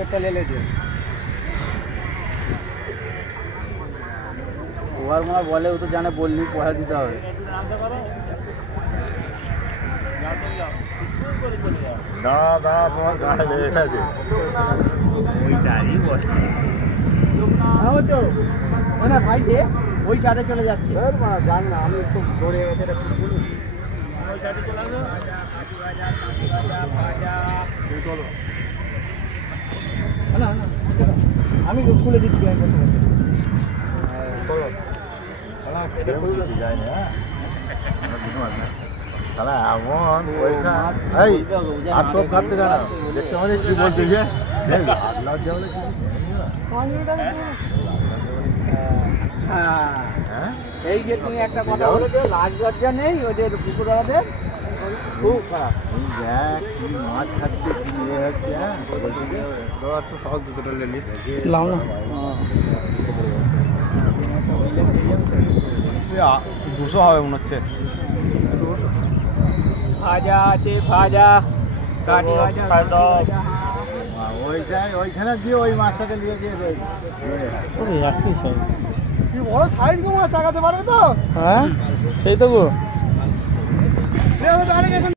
ticket ले लीजिए over মনে বলে ও তো জানে বললি পয়সা দিতে হবে দাঁড়া দাঁড়া তোমার গায়ে লেগে গেছে ওইটারই বসে হ্যাঁ তো না ভাই যে ওই সাইডে চলে যাচ্ছে জান না আমি একটু দৌড়ে গেছে এটা খুব বলি ওই সাইডে চলে আসো 80,000 চলো না না আমি খুলে দিচ্ছি আমি চলো শালা এটা খুলে যায় না শালা এমন পয়সা এই আর তো কাটতে জানা দেখতে মানে কি বলতে যে লজ্জা বলে কি হ্যাঁ এই যে তুমি একটা কথা বলে যে লাজ লজ্জা নেই ওদের পুকুরওয়ালাদের খুব খারাপ এই দেখ কি মাছ খাচ্ছে কি ইয়ে হচ্ছে হ্যাঁ বলতে যে দশ তো সহজ দুটো লেলি লাও না 200 হবে মনে হচ্ছে ভাজা আছে ভাজা কাটি ভাজা ওইখানে দিয়ে ওই মাছটাকে নিয়ে গিয়ে সব একই সাইজ কি বড় সাইজ গো মাছ চাকাতে পারবে তো হ্যাঁ সেই তো গো